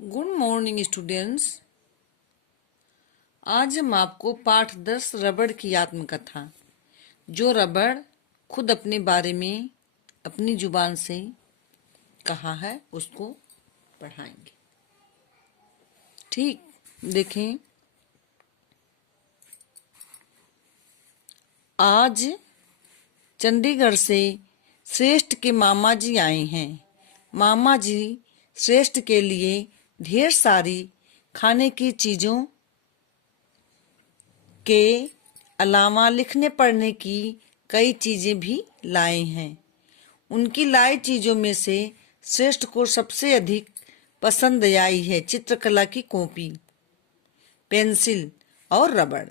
Good morning students. आज हम आपको पाठ 10 रबड़ की आत्मकथा, जो रबड़ खुद अपने बारे में अपनी जुबान से कहा है, उसको पढ़ाएंगे। ठीक, देखें। आज चंडीगढ़ से श्रेष्ठ के मामा जी आए हैं। मामा जी श्रेष्ठ के लिए ढेर सारी खाने की चीज़ों के अलावा लिखने पढ़ने की कई चीज़ें भी लाए हैं। उनकी लाई चीज़ों में से श्रेष्ठ को सबसे अधिक पसंद आई है चित्रकला की कॉपी, पेंसिल और रबड़।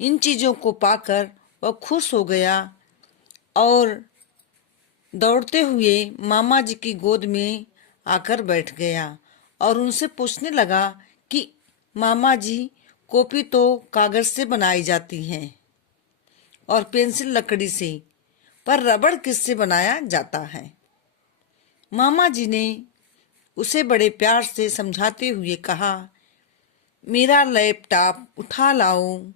इन चीज़ों को पाकर वह खुश हो गया और दौड़ते हुए मामा जी की गोद में आकर बैठ गया और उनसे पूछने लगा कि मामा जी, कॉपी तो कागज से बनाई जाती है और पेंसिल लकड़ी से, पर रबड़ किससे बनाया जाता है? मामा जी ने उसे बड़े प्यार से समझाते हुए कहा, मेरा लैपटॉप उठा लाओ।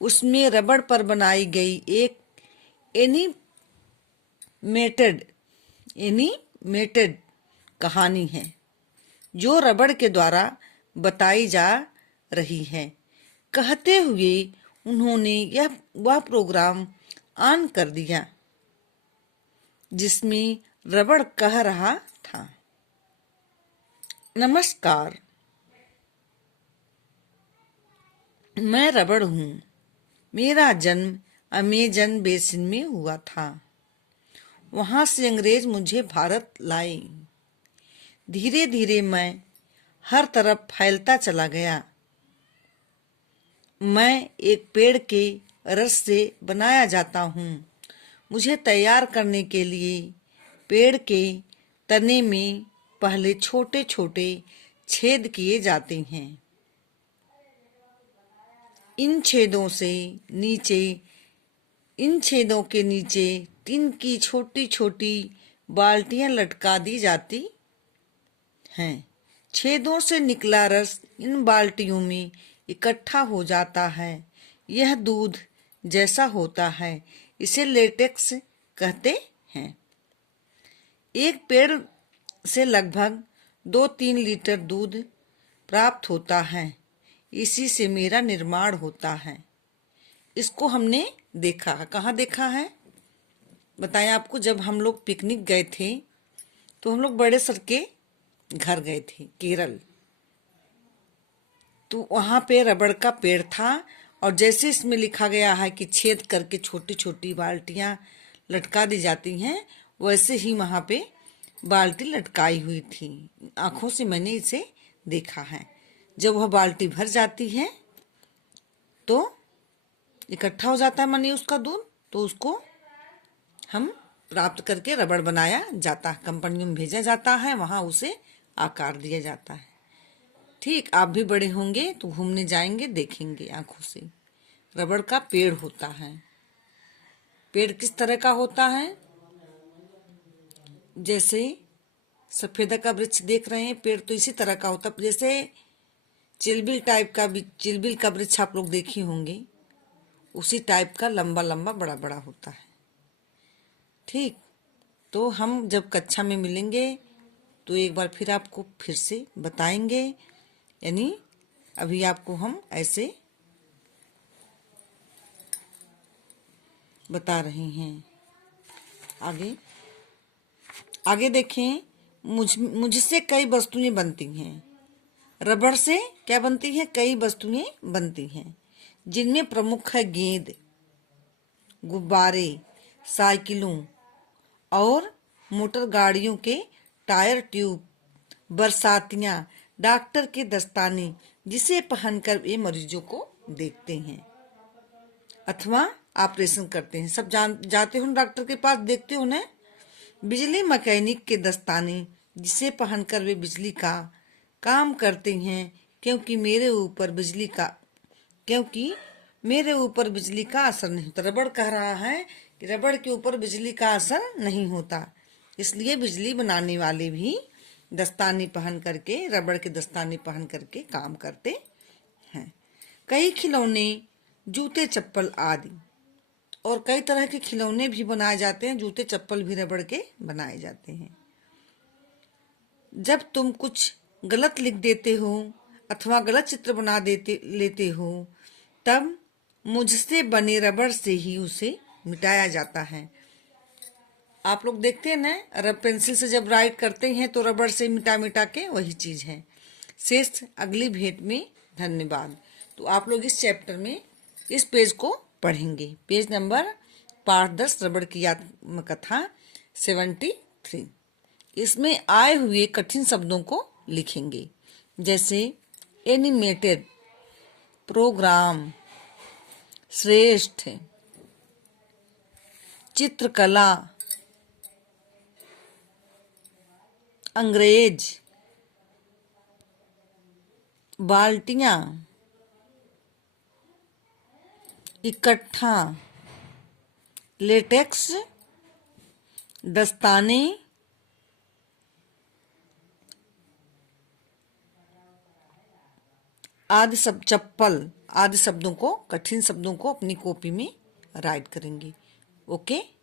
उसमें रबड़ पर बनाई गई एक एनिमेटेड कहानी है, जो रबड़ के द्वारा बताई जा रही है। कहते हुए उन्होंने वह प्रोग्राम ऑन कर दिया जिसमें रबड़ कह रहा था, नमस्कार, मैं रबड़ हूँ। मेरा जन्म अमेजन बेसिन में हुआ था। वहां से अंग्रेज मुझे भारत लाए। धीरे धीरे मैं हर तरफ फैलता चला गया। मैं एक पेड़ के रस से बनाया जाता हूँ। मुझे तैयार करने के लिए पेड़ के तने में पहले छोटे छोटे छेद किए जाते हैं। इन छेदों के नीचे टिन की छोटी छोटी बाल्टियां लटका दी जाती हैं। छेदों से निकला रस इन बाल्टियों में इकट्ठा हो जाता है। यह दूध जैसा होता है। इसे लेटेक्स कहते हैं। एक पेड़ से लगभग 2-3 लीटर दूध प्राप्त होता है। इसी से मेरा निर्माण होता है। इसको हमने देखा, कहाँ देखा है बताया आपको? जब हम लोग पिकनिक गए थे तो हम लोग बड़े सर के घर गए थे, केरल। तो वहां पे रबड़ का पेड़ था और जैसे इसमें लिखा गया है कि छेद करके छोटी छोटी बाल्टियां लटका दी जाती हैं, वैसे ही वहां पे बाल्टी लटकाई हुई थी। आंखों से मैंने इसे देखा है। जब वह बाल्टी भर जाती है तो इकट्ठा हो जाता है मानिए उसका दूध, तो उसको हम प्राप्त करके रबड़ बनाया जाता है। कंपनियों में भेजा जाता है, वहां उसे आकार दिया जाता है। ठीक, आप भी बड़े होंगे तो घूमने जाएंगे, देखेंगे आंखों से। रबड़ का पेड़ होता है। पेड़ किस तरह का होता है? जैसे सफेदा का वृक्ष देख रहे हैं, पेड़ तो इसी तरह का होता है। जैसे चिलबिल का वृक्ष आप लोग देखे होंगे, उसी टाइप का लंबा लंबा बड़ा बड़ा होता है। ठीक, तो हम जब कक्षा में मिलेंगे तो एक बार फिर आपको फिर से बताएंगे। यानी अभी आपको हम ऐसे बता रहे हैं। आगे देखें। मुझसे कई वस्तुएं बनती हैं। रबड़ से क्या बनती है? कई वस्तुएं बनती हैं, जिनमें प्रमुख है गेंद, गुब्बारे, साइकिलों और मोटर गाड़ियों के टायर ट्यूब, बरसातियां, डॉक्टर के दस्ताने, जिसे पहनकर वे मरीजों को देखते हैं अथवा ऑपरेशन करते हैं। सब जाते हो डॉक्टर के पास, देखते हो ना। बिजली मैकेनिक के दस्ताने, जिसे पहनकर वे बिजली का काम करते हैं, क्योंकि मेरे ऊपर बिजली का असर नहीं होता। रबड़ कह रहा है कि रबड़ के ऊपर बिजली का असर नहीं होता, इसलिए बिजली बनाने वाले भी दस्ताने पहन करके, रबड़ के दस्ताने पहन करके काम करते हैं। कई खिलौने, जूते, चप्पल आदि, और कई तरह के खिलौने भी बनाए जाते हैं। जूते चप्पल भी रबड़ के बनाए जाते हैं। जब तुम कुछ गलत लिख देते हो अथवा गलत चित्र बना लेते हो, तब मुझसे बने रबड़ से ही उसे मिटाया जाता है। आप लोग देखते हैं ना, रब पेंसिल से जब राइट करते हैं तो रबड़ से मिटा मिटा के वही चीज है। शेष अगली भेंट में। धन्यवाद। तो आप लोग इस चैप्टर में इस पेज को पढ़ेंगे। पेज नंबर पाठ 10, रबड़ की आत्मकथा 73। इसमें आए हुए कठिन शब्दों को लिखेंगे, जैसे एनिमेटेड, प्रोग्राम, श्रेष्ठ, चित्रकला, अंग्रेज, बाल्टियां, इकट्ठा, लेटेक्स, दस्ताने, आदि सब, चप्पल आदि शब्दों को, कठिन शब्दों को अपनी कॉपी में राइट करेंगे। ओके।